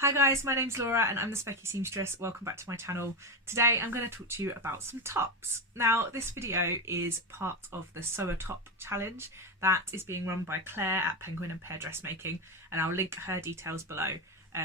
Hi guys, my name's Laura and I'm the Specky Seamstress. Welcome back to my channel. Today I'm going to talk to you about some tops. Now this video is part of the SewATop challenge that is being run by Claire at Penguin and Pear Dressmaking, and I'll link her details below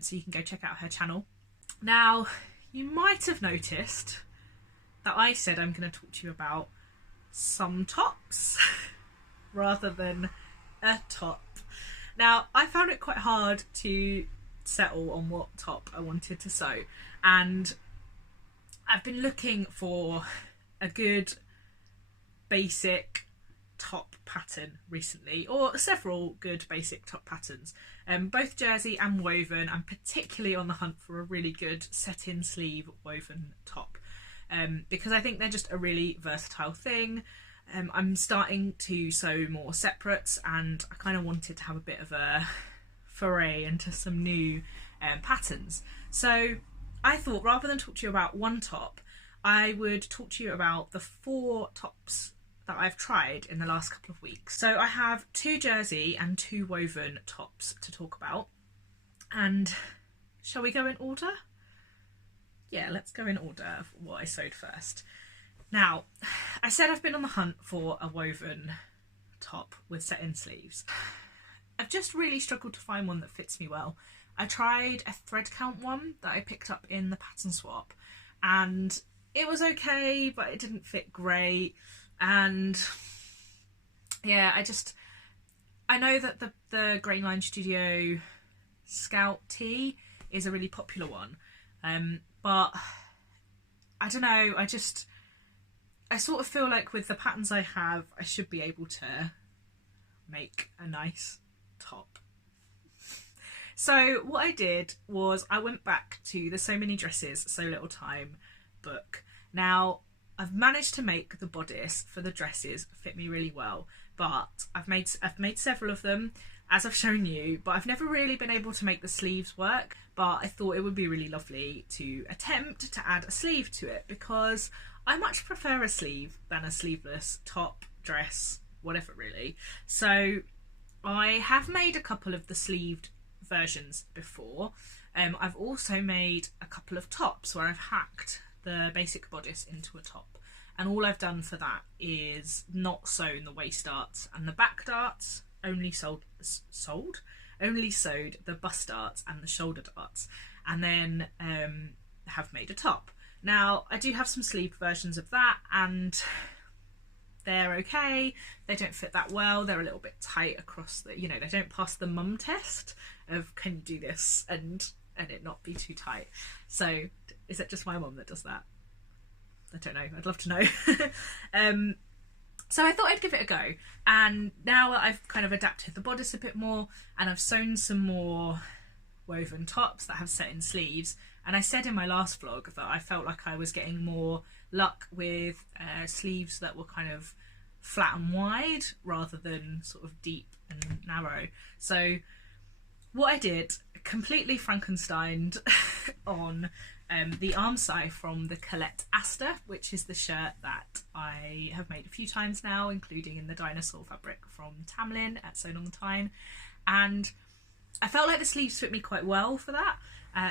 so you can go check out her channel. Now you might have noticed that I said I'm going to talk to you about some tops rather than a top. Now I found it quite hard to settle on what top I wanted to sew, and I've been looking for a good basic top pattern recently, or several good basic top patterns, both jersey and woven. I'm particularly on the hunt for a really good set-in sleeve woven top because I think they're just a really versatile thing. I'm starting to sew more separates and I kind of wanted to have a bit of a foray into some new patterns. So I thought rather than talk to you about one top, I would talk to you about the 4 tops that I've tried in the last couple of weeks. So I have 2 jersey and 2 woven tops to talk about. And shall we go in order? Yeah, let's go in order of what I sewed first. Now, I said I've been on the hunt for a woven top with set-in sleeves. I've just really struggled to find one that fits me well. I tried a thread count one that I picked up in the pattern swap and it was okay, but it didn't fit great. And yeah, I know that the Grainline Studio Scout tee is a really popular one, but I don't know, I sort of feel like with the patterns I have, I should be able to make a nice top. So what I did was I went back to the So Many Dresses, So Little Time book. Now I've managed to make the bodice for the dresses fit me really well, but I've made several of them as I've shown you, but I've never really been able to make the sleeves work. But I thought it would be really lovely to attempt to add a sleeve to it because I much prefer a sleeve than a sleeveless top, dress, whatever really. So I have made a couple of the sleeved versions before. I've also made a couple of tops where I've hacked the basic bodice into a top, and all I've done for that is not sewn the waist darts and the back darts, only sewed the bust darts and the shoulder darts, and then have made a top. Now I do have some sleeved versions of that and they're okay. They don't fit that well. They're a little bit tight across the, they don't pass the mum test of can you do this and it not be too tight. So is it just my mum that does that? I don't know. I'd love to know. So I thought I'd give it a go. And now I've kind of adapted the bodice a bit more and I've sewn some more woven tops that have set-in sleeves. And I said in my last vlog that I felt like I was getting more luck with sleeves that were kind of flat and wide rather than sort of deep and narrow. So what I did, completely Frankensteined on the armscye from the Colette Aster, which is the shirt that I have made a few times now, including in the dinosaur fabric from Tamlin at Sewn on the Tyne. And I felt like the sleeves fit me quite well for that.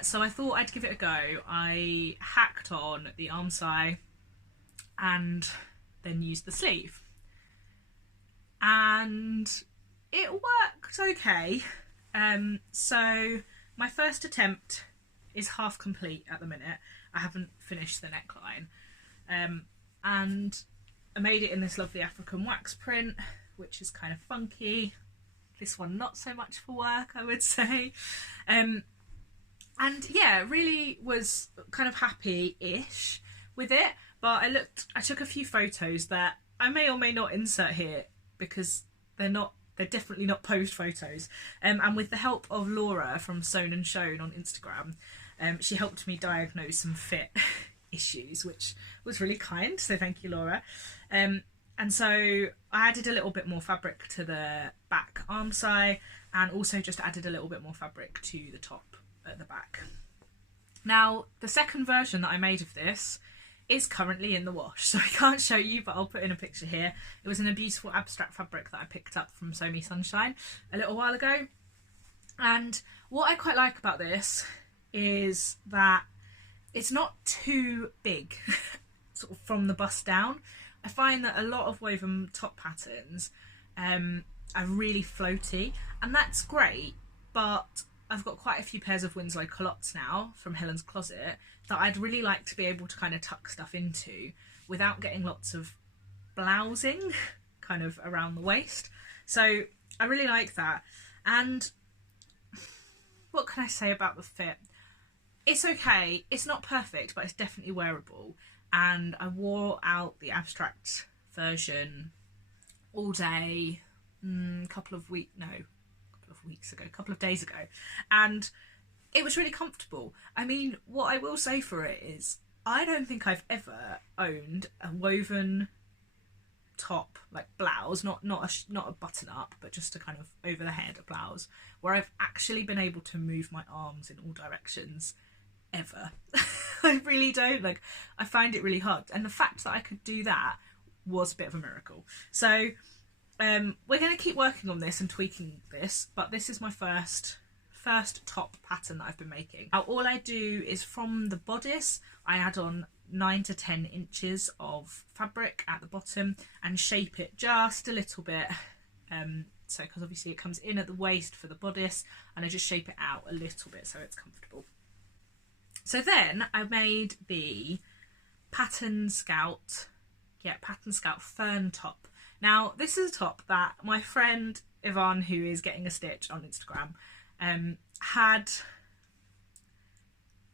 So I thought I'd give it a go. I hacked on the armscye and then used the sleeve. And it worked okay. So my first attempt is half complete at the minute. I haven't finished the neckline. And I made it in this lovely African wax print, which is kind of funky. This one not so much for work, I would say. And yeah, really was kind of happy-ish with it, but I took a few photos that I may or may not insert here because they're definitely not posed photos. And with the help of Laura from Sewn and Shown on Instagram, she helped me diagnose some fit issues, which was really kind, so thank you, Laura. And so I added a little bit more fabric to the back armscye and also just added a little bit more fabric to the top at the back. Now the second version that I made of this is currently in the wash, so I can't show you, but I'll put in a picture here. It was in a beautiful abstract fabric that I picked up from Sew Me Sunshine a little while ago. And what I quite like about this is that it's not too big sort of from the bust down. I find that a lot of woven top patterns are really floaty, and that's great, but I've got quite a few pairs of Winslow culottes now from Helen's Closet that I'd really like to be able to kind of tuck stuff into without getting lots of blousing kind of around the waist. So I really like that. And what can I say about the fit? It's okay. It's not perfect, but it's definitely wearable. And I wore out the abstract version all day a couple of days ago, and it was really comfortable. I mean, what I will say for it is I don't think I've ever owned a woven top, like blouse, not a button up, but just a kind of over the head a blouse, where I've actually been able to move my arms in all directions ever. I really don't. Like, I find it really hard, and the fact that I could do that was a bit of a miracle. So we're going to keep working on this and tweaking this, but this is my first top pattern that I've been making. Now, all I do is from the bodice, I add on 9 to 10 inches of fabric at the bottom and shape it just a little bit. So, because obviously it comes in at the waist for the bodice, and I just shape it out a little bit so it's comfortable. So then I made the Pattern Scout fern top. Now, this is a top that my friend Yvonne, who is getting a stitch on Instagram, had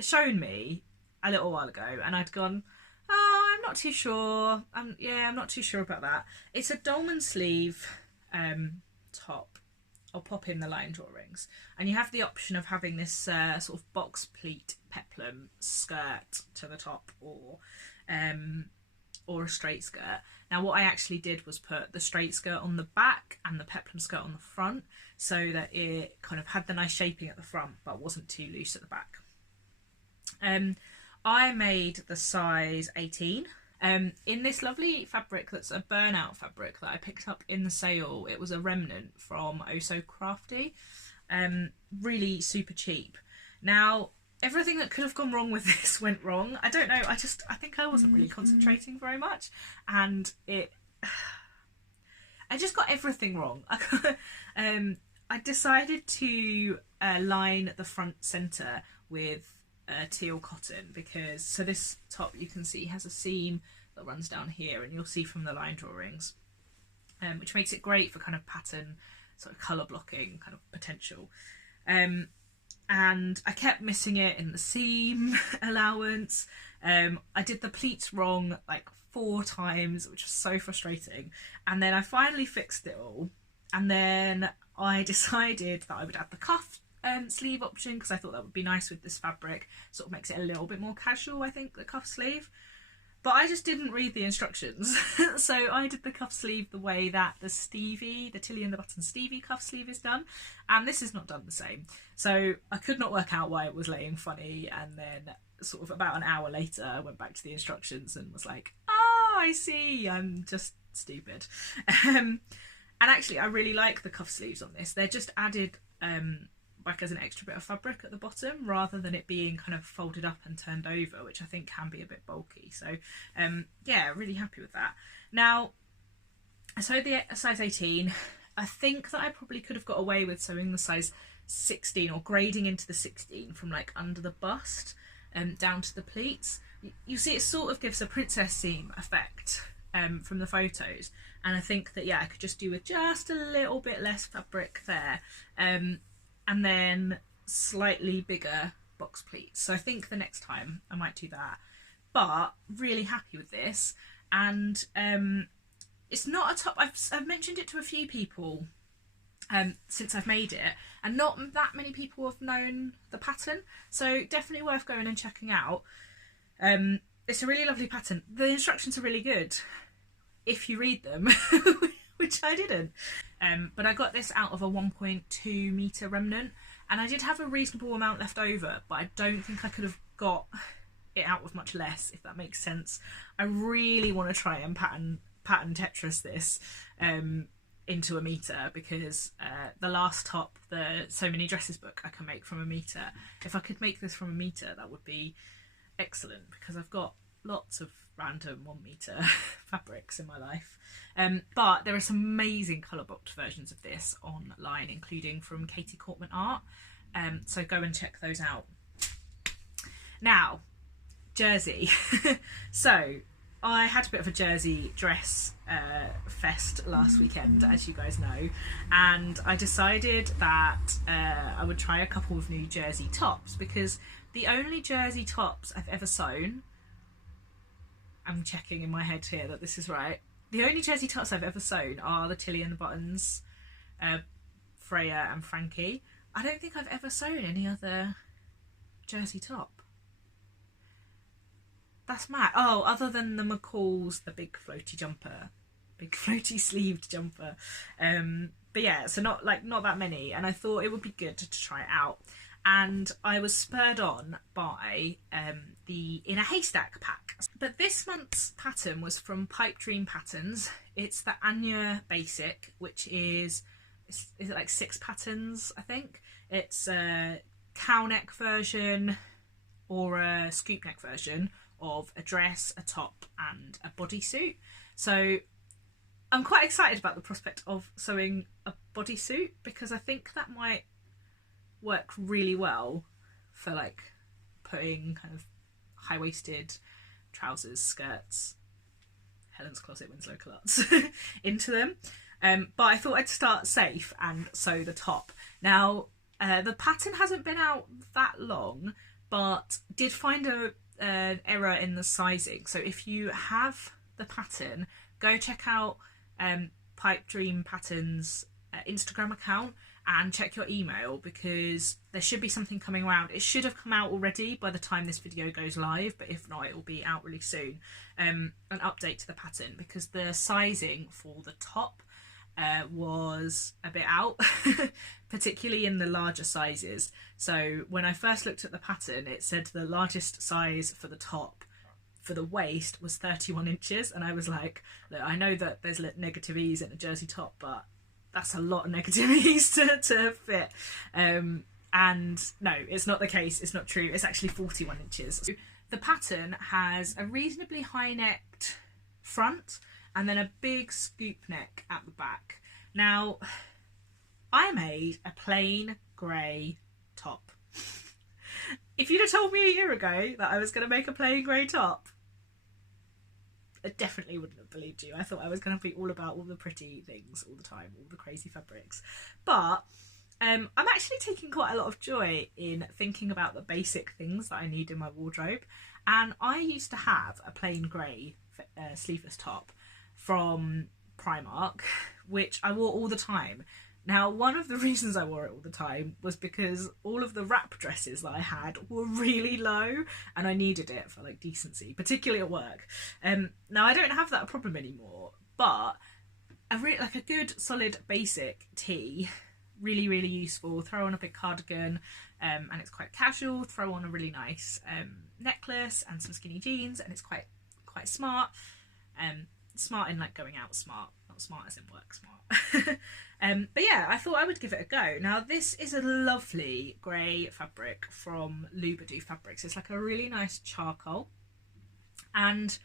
shown me a little while ago, and I'd gone, oh, I'm not too sure. I'm not too sure about that. It's a dolman sleeve top. I'll pop in the line drawings, and you have the option of having this sort of box pleat peplum skirt to the top, or a straight skirt. Now, what I actually did was put the straight skirt on the back and the peplum skirt on the front, so that it kind of had the nice shaping at the front but wasn't too loose at the back. I made the size 18 in this lovely fabric that's a burnout fabric that I picked up in the sale. It was a remnant from Oh So Crafty, really super cheap. Now, everything that could have gone wrong with this went wrong. I don't know, I think I wasn't really concentrating very much, and I just got everything wrong. I decided to line the front centre with teal cotton, because so this top, you can see, has a seam that runs down here, and you'll see from the line drawings, which makes it great for kind of pattern sort of colour blocking kind of potential. And I kept missing it in the seam allowance. I did the pleats wrong like 4 times, which was so frustrating, and then I finally fixed it all, and then I decided that I would add the cuff sleeve option, because I thought that would be nice with this fabric. Sort of makes it a little bit more casual, I think, the cuff sleeve. But I just didn't read the instructions. So I did the cuff sleeve the way that the Tilly and the Button Stevie cuff sleeve is done, and this is not done the same. So I could not work out why it was laying funny, and then sort of about an hour later I went back to the instructions and was like, oh, I see, I'm just stupid. And actually, I really like the cuff sleeves on this. They're just added like as an extra bit of fabric at the bottom, rather than it being kind of folded up and turned over, which I think can be a bit bulky. So yeah, really happy with that. Now, I sewed the size 18. I think that I probably could have got away with sewing the size 16, or grading into the 16 from like under the bust down to the pleats. You see, it sort of gives a princess seam effect from the photos, and I think that, yeah, I could just do with just a little bit less fabric there, and then slightly bigger box pleats. So I think the next time I might do that. But really happy with this, and it's not a top. I've mentioned it to a few people since I've made it, and not that many people have known the pattern, so definitely worth going and checking out. It's a really lovely pattern. The instructions are really good if you read them, which I didn't. But I got this out of a 1.2 metre remnant, and I did have a reasonable amount left over, but I don't think I could have got it out with much less, if that makes sense. I really want to try and pattern Tetris this, into a metre, because the last top, the So Many Dresses book, I can make from a metre. If I could make this from a metre, that would be excellent, because I've got lots of random 1 metre fabrics in my life. But there are some amazing colour boxed versions of this online, including from Katie Cortman Art. So go and check those out. Now, jersey. So I had a bit of a jersey dress fest last weekend, as you guys know, and I decided that I would try a couple of new jersey tops, because the only jersey tops I've ever sewn, I'm checking in my head here that this is right, the only jersey tops I've ever sewn are the Tilly and the Buttons, Freya and Frankie. I don't think I've ever sewn any other jersey top. That's mad. Oh, other than the McCall's, the big floaty jumper, big floaty sleeved jumper. But yeah, so not that many, and I thought it would be good to try it out. And I was spurred on by the In a Haystack pack. But this month's pattern was from Pipe Dream Patterns. It's the Anya Basic, which is it like 6 patterns, I think. It's a cow neck version or a scoop neck version of a dress, a top and a bodysuit. So I'm quite excited about the prospect of sewing a bodysuit, because I think that might work really well for like putting kind of high-waisted trousers, skirts, Helen's Closet, Winslow Culottes into them. But I thought I'd start safe and sew the top. Now, the pattern hasn't been out that long, but did find an error in the sizing. So if you have the pattern, go check out Pipe Dream Patterns Instagram account and check your email, because there should be something coming around. It should have come out already by the time this video goes live, but if not, it will be out really soon. An update to the pattern, because the sizing for the top was a bit out, particularly in the larger sizes. So when I first looked at the pattern, it said the largest size for the top for the waist was 31 inches, and I was like, look, I know that there's negative ease in a jersey top, but that's a lot of negative ease to fit. And no, it's not the case, it's not true, it's actually 41 inches. The pattern has a reasonably high-necked front and then a big scoop neck at the back. Now, I made a plain grey top. If you'd have told me a year ago that I was going to make a plain grey top, I definitely wouldn't have believed you. I thought I was going to be all about all the pretty things all the time, all the crazy fabrics. But I'm actually taking quite a lot of joy in thinking about the basic things that I need in my wardrobe. And I used to have a plain grey sleeveless top from Primark, which I wore all the time. Now, one of the reasons I wore it all the time was because all of the wrap dresses that I had were really low and I needed it for like decency, particularly at work. Now I don't have that problem anymore, but a good solid basic tee, really, really useful. Throw on a big cardigan, and it's quite casual. Throw on a really nice necklace and some skinny jeans, and it's quite smart. Smart in like going out smart, not smart as in work smart. But yeah, I thought I would give it a go. Now this is a lovely grey fabric from Lubadoo Fabrics. It's like a really nice charcoal, and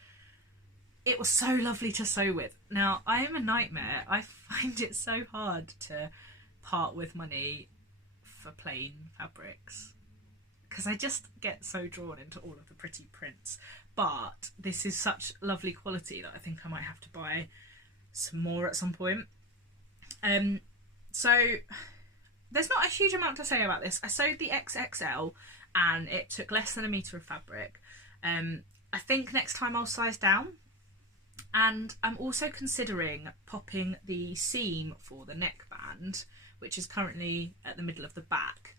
it was so lovely to sew with. Now I am a nightmare. I find it so hard to part with money for plain fabrics, because I just get so drawn into all of the pretty prints. But this is such lovely quality that I think I might have to buy some more at some point. So there's not a huge amount to say about this. I sewed the XXL and it took less than a metre of fabric. I think next time I'll size down, and I'm also considering popping the seam for the neckband, which is currently at the middle of the back,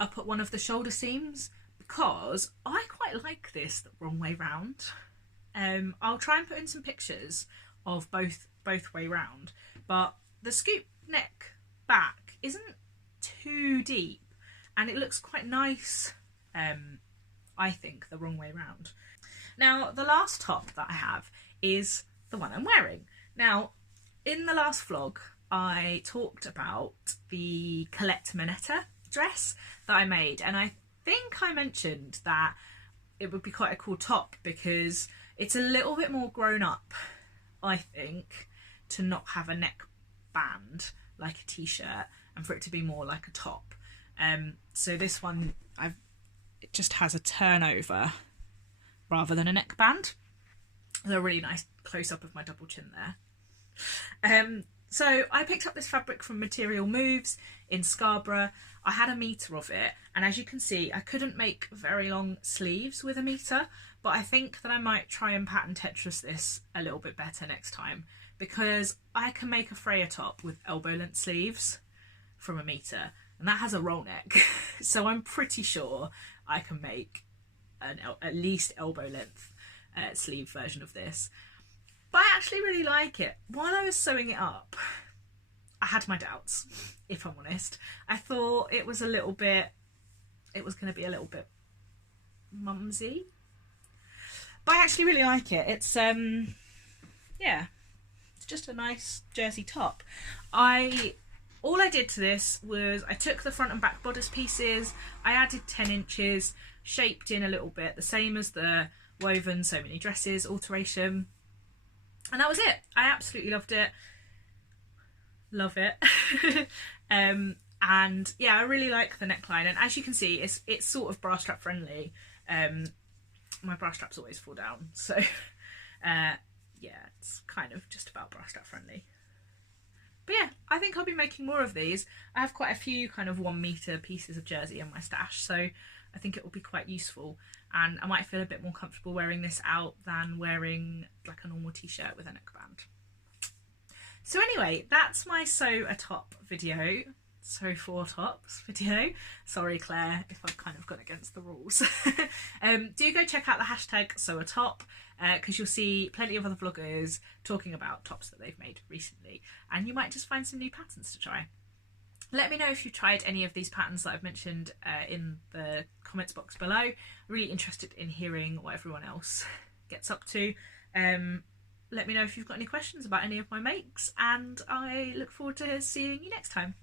up at one of the shoulder seams, because I quite like this the wrong way round. I'll try and put in some pictures of both way round, but the scoop neck back isn't too deep and it looks quite nice, I think, the wrong way round. Now the last top that I have is the one I'm wearing. Now in the last vlog I talked about the Colette Moneta dress that I made, and I think I mentioned that it would be quite a cool top because it's a little bit more grown up, I think, to not have a neck band like a t-shirt and for it to be more like a top. So this one, it just has a turnover rather than a neckband. A really nice close-up of my double chin there. So I picked up this fabric from Material Moves in Scarborough. I had 1 metre of it, and as you can see, I couldn't make very long sleeves with 1 metre, but I think that I might try and pattern Tetris this a little bit better next time, because I can make a SewATop with elbow length sleeves from 1 metre, and that has a roll neck. So I'm pretty sure I can make at least elbow length sleeve version of this. But I actually really like it. While I was sewing it up, I had my doubts, if I'm honest. I thought it was going to be a little bit mumsy. But I actually really like it. It's, yeah, it's just a nice jersey top. All I did to this was I took the front and back bodice pieces, I added 10 inches, shaped in a little bit, the same as the woven So Many Dresses alteration. And that was it. I absolutely loved it. Love it. And yeah, I really like the neckline. And as you can see, it's sort of bra strap friendly. My bra straps always fall down. So yeah, it's kind of just about bra strap friendly. But yeah, I think I'll be making more of these. I have quite a few kind of 1 metre pieces of jersey in my stash, so I think it will be quite useful, and I might feel a bit more comfortable wearing this out than wearing like a normal t-shirt with a neckband. So anyway, that's my SewATop video, SewATops video. Sorry Claire if I've kind of gone against the rules. Do go check out the hashtag SewATop, because you'll see plenty of other vloggers talking about tops that they've made recently, and you might just find some new patterns to try. Let me know if you've tried any of these patterns that I've mentioned in the comments box below. I'm really interested in hearing what everyone else gets up to. Let me know if you've got any questions about any of my makes, and I look forward to seeing you next time.